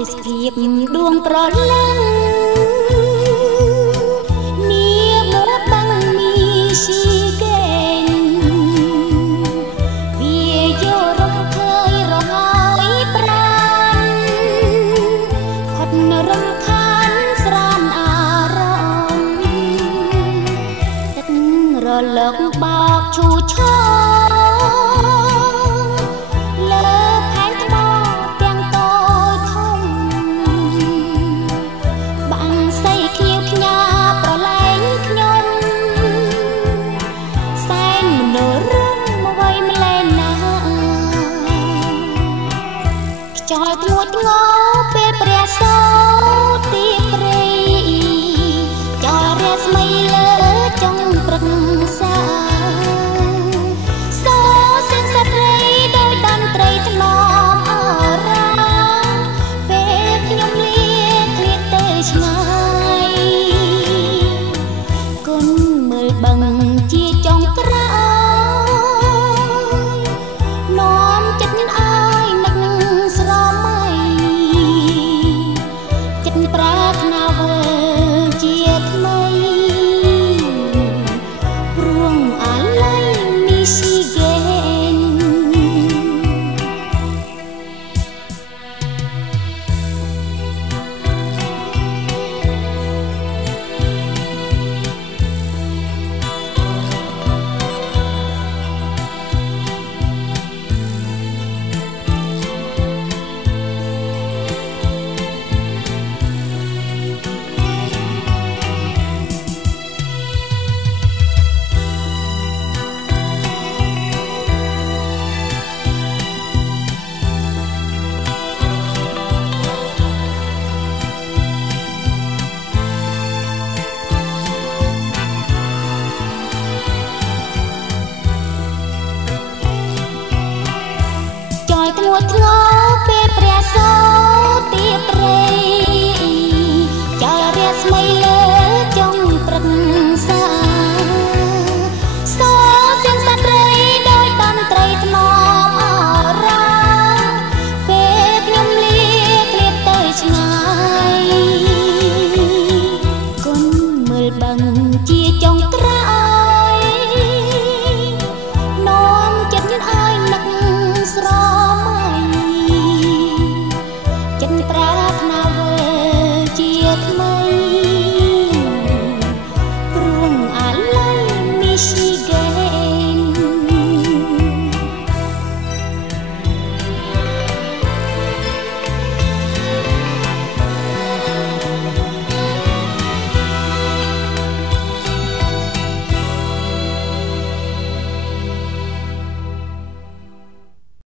ទេសភាពដួងប្រលឹងនាមកបាំងមីស៊ីកេនវាយករំឃើញរហើយប្រានខត់រំខានស្រានអារម្មណ៍ទឹករលកបោកឈូឆោចោលធ្ងួចងោពេលព្រះសូរទីព្រៃចោលរាស្មីលើចុងព្រឹកសាសូរសិនសត្រីដោយតន្ត្រីថ្នមអរ៉ាពេលខ្ញុំលាឃ្លាតទៅឆ្ងាយគុណមើលបឹងជាចុងក្រោយនាំចិត្តប្រាថ្នាវិលជាថ្មីព្រួងអាឡ័យមីស៊ីហ្គេនធ្ងួចធ្ងរ